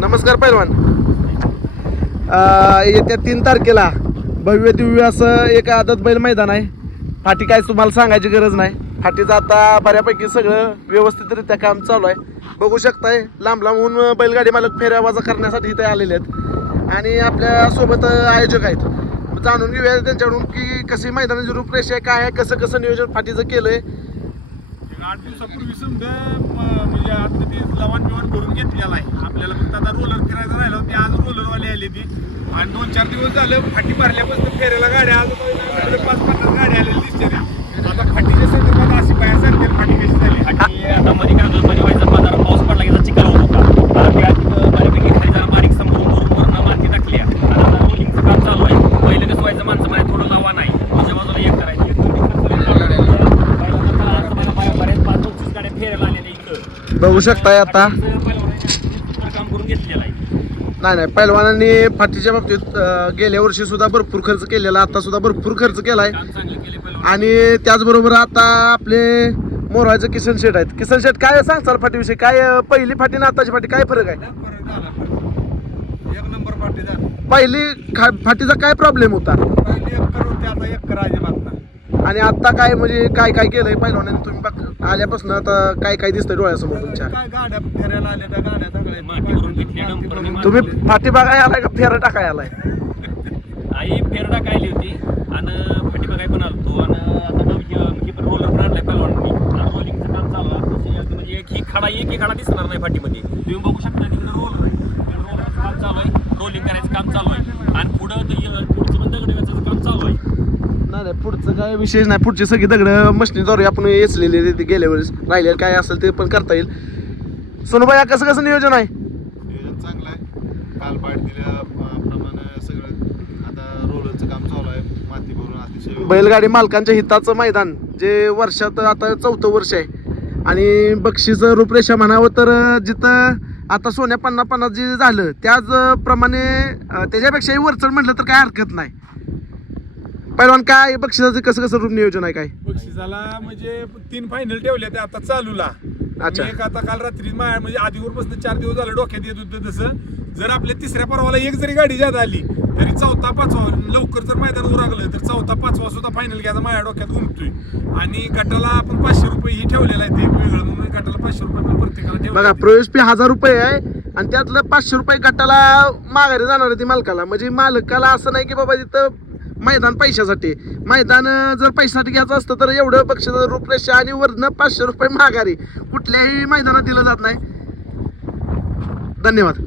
नमस्कार पैलवान. येत्या तीन तारखेला भव्य दिव्य असं एक आदत बैल मैदान आहे. फाटी काय तुम्हाला सांगायची गरज नाही. फाटीचं आता बऱ्यापैकी सगळं व्यवस्थितरित्या काम चालू आहे. बघू शकताय लांब लांबून बैलगाडी मालक फेऱ्यावाजा करण्यासाठी इथे आलेले आहेत. आणि आपल्यासोबत आयोजक आहेत. जाणून घेऊया त्यांच्याकडून की कशी मैदानाची रूपरेषा आहे काय आहे कसं कसं नियोजन फाटीचं केलं आहे आठ दिवसापूर्वी समजा म्हणजे आता ती लवाण बिवाण भरून घेतलेला आहे. आपल्याला फक्त आता रोलर फिरायचं राहिलं ते आज रोलरवाले आले ती. आणि दोन चार दिवस झालं फाटी मारल्यापासून फेरायला गाड्या आज पाच पन्नास गाड्या आलेल्या दिसते त्या. आता फाटीच्या संदर्भात अशी बाहेर सांगतील फाटी कशी झाली? आणि आता मध्ये काय होतं मध्ये व्हायचा बाजार पाऊस पडला की चिखल होत होता. आता त्या बऱ्यापैकी खाली जरा बारीक समोरून पूर्ण माती टाकली आहे. आता रोलिंगचं काम चालू आहे. पहिलं कसं व्हायचं माणसं म्हणजे थोडं लावा नाही माझ्या बाजूला एक करायची एक पहिल्यांदा आता आज मला बाया बऱ्याच पाच इथं. बघू शकताय आता. पहिलवानांनी काम करून घेतलेलं आहे. नाही नाही पैलवानांनी फाटीच्या बाबतीत गेल्या वर्षी सुद्धा भरपूर खर्च केलेला आता सुद्धा भरपूर खर्च केलाय. आणि त्याचबरोबर आता आपले मोरायचं किसन शेट आहेत. किसन शेट काय सांगताल फाटीविषयी? काय पहिली फाटी ना आताची फाटी काय फरक आहे? एक नंबर फाटी पहिली फाटीचा काय प्रॉब्लेम होता? आणि आता काय म्हणजे काय काय केलंय पहिलवानांनी तुम्ही बघ आल्यापासून आता काय काय दिसतंय डोळ्यासमोर तुमच्या? काय गाड्या फेरायला आल्या त्या गाड्या सगळ्या. माती भरून घेतली, डंपरने माती तुम्ही आलाय का? फेरा टाकाय आलाय? आई फेर टाकायली होती आणि फाटी बघाय पण आलतो. आणि आता नवी म्हणजे रोलर पण आणलाय पहिलवानांनी. आणि रोलिंगचं काम म्हणजे एक ही खडा एक ही खडा दिसणार नाही फाटीमध्ये. तुम्ही बघू शकता तिकडे रोलर आहे. रोलरचं काम चालू आहे. रोलिंग करायचं काम चालू आहे आणि पुढं ते य- पुढचं पण दगड वेचायचं काम चालू आहे नाही नाही पुढचं काय विशेष नाही. पुढची सगळी दगड मशनीद्वारे आपण वेचलेली ते गेल्या वेळेस राहिले काय असेल ते पण करता येईल. सोनूबाई कसं कसं नियोजन आहे? नियोजन चांगलं आहे. काल पाठ दिल्याप्रमाणे सगळं. आता रोलरचं काम चालू आहे. माती भरून अतिशय बैलगाडी मालकांच्या हिताचं मैदान जे वर्षात आता चौथं वर्ष आहे. आणि बक्षीस रूपरेषा म्हणावं तर जिथं आता सोन्या पन्ना पन्नास जे झालं त्याचप्रमाणे त्याच्यापेक्षाही वरचढ म्हटलं तर काय हरकत नाही. पहिलवान काय बक्षिसाचं कसं कसं रूप नियोजन आहे काय? बक्षिसाला म्हणजे तीन फायनल ठेवले ते आता चालूला. अच्छा. मी एक आता काल रात्री मा- म्हणजे आधीवरपासून चार दिवस झाले डोक्यात येत होतं तसं. जर आपल्या तिसऱ्या पर्वाला एक जरी गाडी जात आली तरी चौथा पाचवा लवकर जर मैदान उरगलं तर चौथा पाचवा सुद्धा फायनल घ्यायचा माझ्या डोक्यात उमतोय आणि गटाला आपण पाचशे रुपये ही ठेवलेला आहे ते एक वेगळं म्हणून गटाला पाचशे रुपये पण प्रत्येकाला बघा ठेवलं प्रवेश फी हजार रुपये आहे आणि त्यातलं पाचशे रुपये गटाला माघारी जाणार आहे ती मालकाला. म्हणजे मालकाला असं नाही की बाबा तिथं मैदान पैशासाठी. मैदान जर पैशासाठी घ्यायचं असतं तर एवढं पक्षाचं रूपरेषा आणि वरनं पाचशे रुपये माघारी कुठल्याही मैदानात दिलं जात नाही. धन्यवाद.